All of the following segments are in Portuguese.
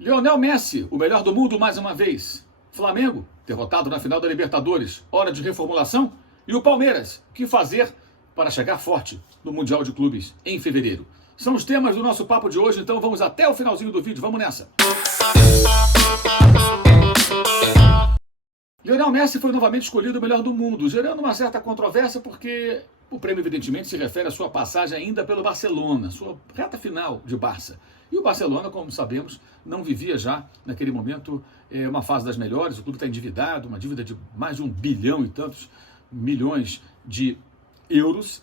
Lionel Messi, o melhor do mundo mais uma vez. Flamengo, derrotado na final da Libertadores. Hora de reformulação. E o Palmeiras, o que fazer para chegar forte no Mundial de Clubes em fevereiro? São os temas do nosso papo de hoje, então vamos até o finalzinho do vídeo. Vamos nessa. Lionel Messi foi novamente escolhido o melhor do mundo, gerando uma certa controvérsia porque o prêmio evidentemente se refere à sua passagem ainda pelo Barcelona, sua reta final de Barça. E o Barcelona, como sabemos, não vivia já naquele momento uma fase das melhores, o clube está endividado, uma dívida de mais de 1 bilhão e tantos milhões de euros,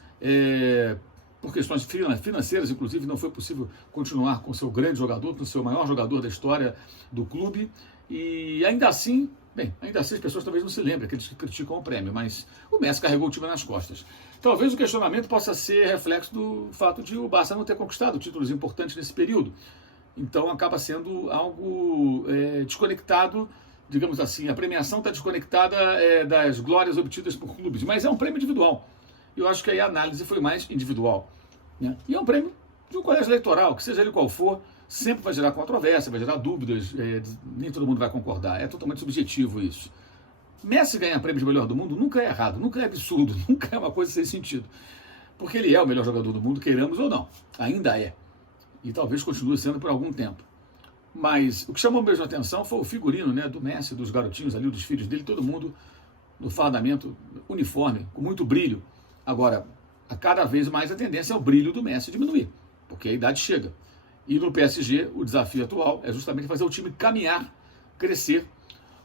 por questões financeiras, inclusive, não foi possível continuar com seu grande jogador, com seu maior jogador da história do clube, e ainda assim as pessoas talvez não se lembrem, aqueles que criticam o prêmio, mas o Messi carregou o time nas costas. Talvez o questionamento possa ser reflexo do fato de o Barça não ter conquistado títulos importantes nesse período. Então acaba sendo algo desconectado, digamos assim, a premiação está desconectada das glórias obtidas por clubes, mas é um prêmio individual. Eu acho que aí a análise foi mais individual, né? E é um prêmio de um colégio eleitoral, que seja ele qual for, sempre vai gerar controvérsia, vai gerar dúvidas, nem todo mundo vai concordar, é totalmente subjetivo isso. Messi ganhar prêmio de melhor do mundo nunca é errado, nunca é absurdo, nunca é uma coisa sem sentido, porque ele é o melhor jogador do mundo, queiramos ou não, ainda é, e talvez continue sendo por algum tempo. Mas o que chamou mesmo a atenção foi o figurino, né, do Messi, dos garotinhos ali, dos filhos dele, todo mundo no fardamento uniforme, com muito brilho. Agora, a cada vez mais a tendência é o brilho do Messi diminuir, porque a idade chega. E no PSG, o desafio atual é justamente fazer o time caminhar, crescer,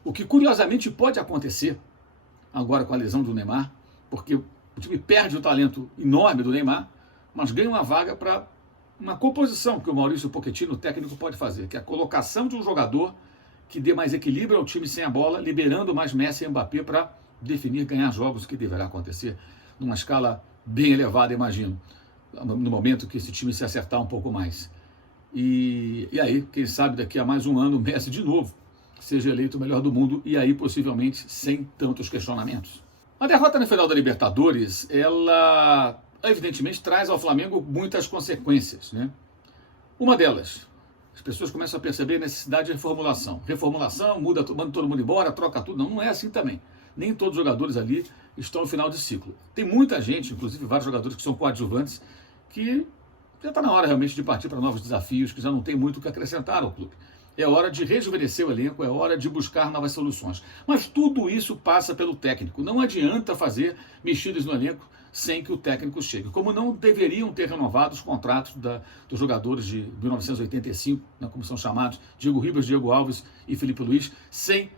o que curiosamente pode acontecer agora com a lesão do Neymar, porque o time perde o talento enorme do Neymar, mas ganha uma vaga para uma composição que o Maurício Pochettino, o técnico, pode fazer, que é a colocação de um jogador que dê mais equilíbrio ao time sem a bola, liberando mais Messi e Mbappé para definir, ganhar jogos, que deverá acontecer numa escala bem elevada, imagino, no momento que esse time se acertar um pouco mais. E aí, quem sabe daqui a mais um ano, o Messi de novo seja eleito o melhor do mundo, e aí possivelmente sem tantos questionamentos. A derrota na final da Libertadores, ela evidentemente traz ao Flamengo muitas consequências, né? Uma delas, as pessoas começam a perceber a necessidade de reformulação. Reformulação, manda todo mundo embora, troca tudo. Não é assim também. Nem todos os jogadores ali estão no final de ciclo. Tem muita gente, inclusive vários jogadores que são coadjuvantes, que já está na hora realmente de partir para novos desafios, que já não tem muito o que acrescentar ao clube. É hora de rejuvenescer o elenco, é hora de buscar novas soluções. Mas tudo isso passa pelo técnico. Não adianta fazer mexidas no elenco sem que o técnico chegue. Como não deveriam ter renovado os contratos dos jogadores de 1985, né, como são chamados, Diego Ribas, Diego Alves e Felipe Luiz, sem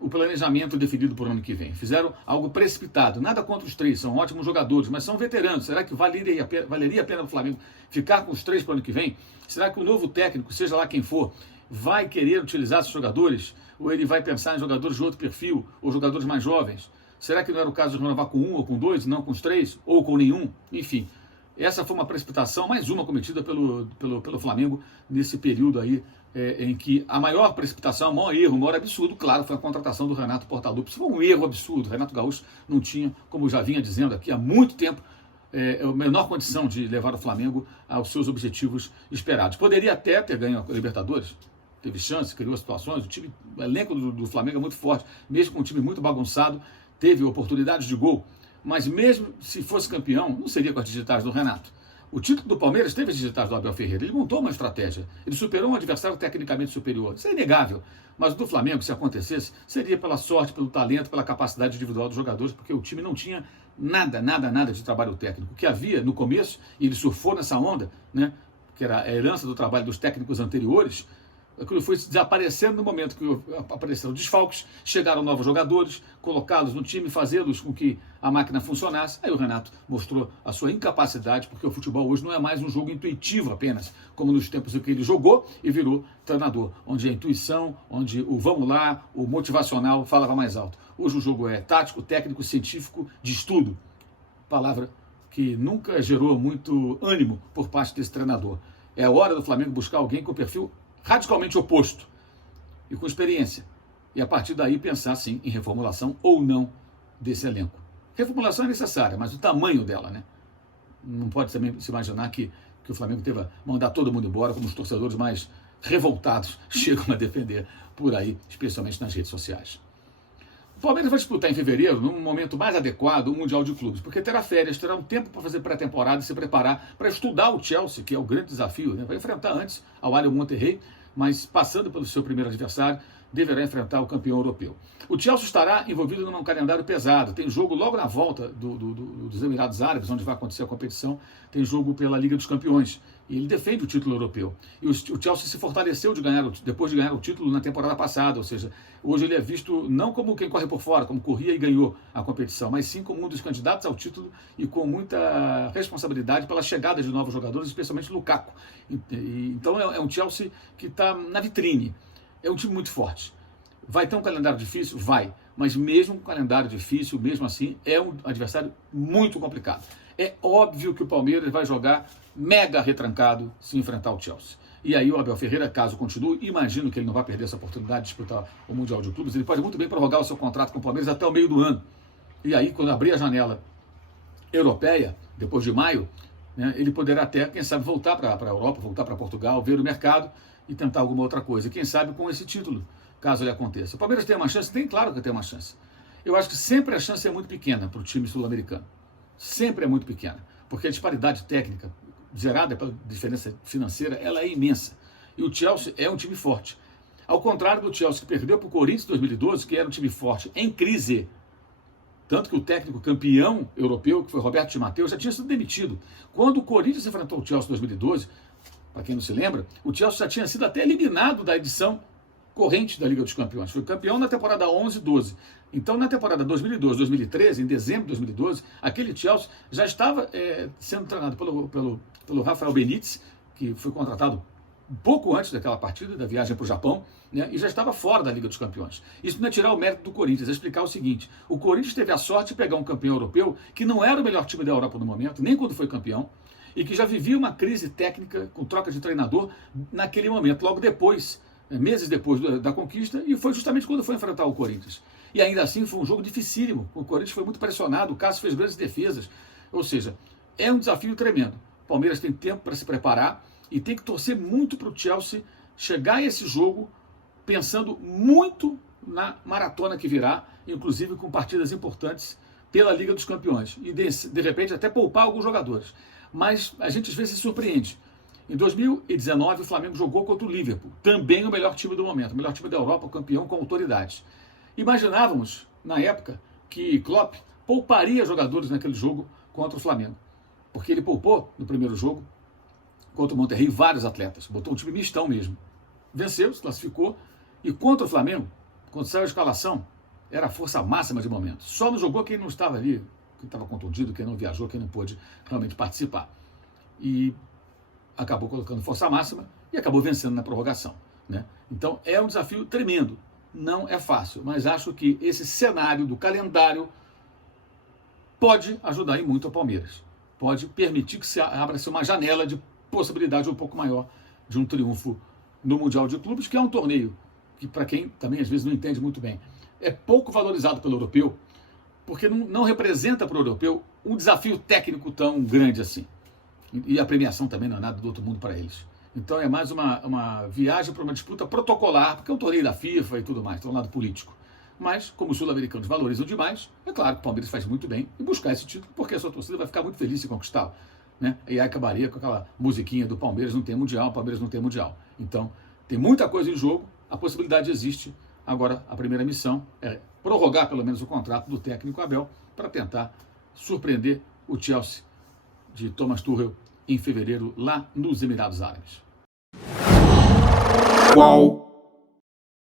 o planejamento definido para o ano que vem. Fizeram algo precipitado. Nada contra os três, são ótimos jogadores, mas são veteranos. Será que valeria a pena o Flamengo ficar com os três para o ano que vem? Será que o novo técnico, seja lá quem for, vai querer utilizar esses jogadores? Ou ele vai pensar em jogadores de outro perfil, ou jogadores mais jovens? Será que não era o caso de renovar com um ou com dois, não com os três, ou com nenhum? Enfim, essa foi uma precipitação, mais uma cometida pelo Flamengo nesse período aí, em que a maior precipitação, o maior erro, o maior absurdo, claro, foi a contratação do Renato Portaluppi. Isso foi um erro absurdo. O Renato Gaúcho não tinha, como eu já vinha dizendo aqui há muito tempo, a menor condição de levar o Flamengo aos seus objetivos esperados. Poderia até ter ganho a Libertadores, teve chance, criou situações, o elenco do Flamengo é muito forte, mesmo com um time muito bagunçado, teve oportunidades de gol, mas mesmo se fosse campeão, não seria com as digitais do Renato. O título do Palmeiras teve as digitais do Abel Ferreira, ele montou uma estratégia, ele superou um adversário tecnicamente superior, isso é inegável, mas o do Flamengo, se acontecesse, seria pela sorte, pelo talento, pela capacidade individual dos jogadores, porque o time não tinha nada de trabalho técnico. O que havia no começo, e ele surfou nessa onda, né, que era a herança do trabalho dos técnicos anteriores, aquilo foi desaparecendo no momento que apareceram desfalques, chegaram novos jogadores, colocá-los no time, fazê-los com que a máquina funcionasse. Aí o Renato mostrou a sua incapacidade, porque o futebol hoje não é mais um jogo intuitivo apenas, como nos tempos em que ele jogou e virou treinador, onde a intuição, onde o vamos lá, o motivacional falava mais alto. Hoje o jogo é tático, técnico, científico, de estudo. Palavra que nunca gerou muito ânimo por parte desse treinador. É a hora do Flamengo buscar alguém com perfil radicalmente oposto e com experiência. E a partir daí pensar, sim, em reformulação ou não desse elenco. Reformulação é necessária, mas o tamanho dela, né? Não pode também se imaginar que o Flamengo teve a mandar todo mundo embora, como os torcedores mais revoltados chegam a defender por aí, especialmente nas redes sociais. O Palmeiras vai disputar em fevereiro, num momento mais adequado, o Mundial de Clubes, porque terá férias, terá um tempo para fazer pré-temporada e se preparar para estudar o Chelsea, que é o grande desafio, né? Vai enfrentar antes ao Allianz Monterrey, mas passando pelo seu primeiro adversário, deverá enfrentar o campeão europeu. O Chelsea estará envolvido num calendário pesado. Tem jogo logo na volta dos Emirados Árabes, onde vai acontecer a competição. Tem jogo pela Liga dos Campeões. E ele defende o título europeu. E o Chelsea se fortaleceu depois de ganhar o título na temporada passada. Ou seja, hoje ele é visto não como quem corre por fora, como corria e ganhou a competição, mas sim como um dos candidatos ao título e com muita responsabilidade pela chegada de novos jogadores, especialmente Lukaku. Então é um Chelsea que está na vitrine. É um time muito forte. Vai ter um calendário difícil? Vai. Mas mesmo com calendário difícil, mesmo assim, é um adversário muito complicado. É óbvio que o Palmeiras vai jogar mega retrancado se enfrentar o Chelsea. E aí o Abel Ferreira, caso continue, imagino que ele não vai perder essa oportunidade de disputar o Mundial de Clubes, ele pode muito bem prorrogar o seu contrato com o Palmeiras até o meio do ano. E aí, quando abrir a janela europeia, depois de maio, né, ele poderá até, quem sabe, voltar para a Europa, voltar para Portugal, ver o mercado e tentar alguma outra coisa. Quem sabe com esse título, caso ele aconteça. O Palmeiras tem uma chance? Tem, claro que tem uma chance. Eu acho que sempre a chance é muito pequena para o time sul-americano. Sempre é muito pequena. Porque a disparidade técnica, gerada pela diferença financeira, ela é imensa. E o Chelsea é um time forte. Ao contrário do Chelsea, que perdeu para o Corinthians em 2012, que era um time forte em crise. Tanto que o técnico campeão europeu, que foi Roberto Di Matteo, já tinha sido demitido. Quando o Corinthians enfrentou o Chelsea em 2012, para quem não se lembra, o Chelsea já tinha sido até eliminado da edição corrente da Liga dos Campeões. Foi campeão na temporada 11-12. Então, na temporada 2012-2013, em dezembro de 2012, aquele Chelsea já estava sendo treinado pelo Rafael Benítez, que foi contratado um pouco antes daquela partida, da viagem para o Japão, né, e já estava fora da Liga dos Campeões. Isso não é tirar o mérito do Corinthians, é explicar o seguinte: o Corinthians teve a sorte de pegar um campeão europeu que não era o melhor time da Europa no momento, nem quando foi campeão, e que já vivia uma crise técnica com troca de treinador naquele momento, logo depois, meses depois da conquista, e foi justamente quando foi enfrentar o Corinthians. E ainda assim foi um jogo dificílimo, o Corinthians foi muito pressionado, o Cássio fez grandes defesas, ou seja, é um desafio tremendo. O Palmeiras tem tempo para se preparar e tem que torcer muito para o Chelsea chegar a esse jogo pensando muito na maratona que virá, inclusive com partidas importantes pela Liga dos Campeões, e de repente até poupar alguns jogadores. Mas a gente às vezes se surpreende. Em 2019, o Flamengo jogou contra o Liverpool, também o melhor time do momento, o melhor time da Europa, o campeão com autoridade. Imaginávamos, na época, que Klopp pouparia jogadores naquele jogo contra o Flamengo, porque ele poupou no primeiro jogo contra o Monterrey vários atletas, botou um time mistão mesmo. Venceu, se classificou, e contra o Flamengo, quando saiu a escalação, era a força máxima de momento. Só não jogou quem não estava ali, quem estava contundido, quem não viajou, quem não pôde realmente participar. E acabou colocando força máxima e acabou vencendo na prorrogação, né? Então é um desafio tremendo, não é fácil, mas acho que esse cenário do calendário pode ajudar em muito o Palmeiras. Pode permitir que se abra-se uma janela de possibilidade um pouco maior de um triunfo no Mundial de Clubes, que é um torneio que, para quem também às vezes não entende muito bem, é pouco valorizado pelo europeu, porque não representa para o europeu um desafio técnico tão grande assim. E a premiação também não é nada do outro mundo para eles. Então é mais uma viagem para uma disputa protocolar, porque é um torneio da FIFA e tudo mais, tem um lado político. Mas, como os sul-americanos valorizam demais, é claro que o Palmeiras faz muito bem em buscar esse título, porque a sua torcida vai ficar muito feliz em conquistá-lo, né? E aí acabaria com aquela musiquinha do Palmeiras não tem mundial, Palmeiras não tem mundial. Então, tem muita coisa em jogo, a possibilidade existe. Agora, a primeira missão é prorrogar pelo menos o contrato do técnico Abel para tentar surpreender o Chelsea de Thomas Tuchel em fevereiro lá nos Emirados Árabes. Qual?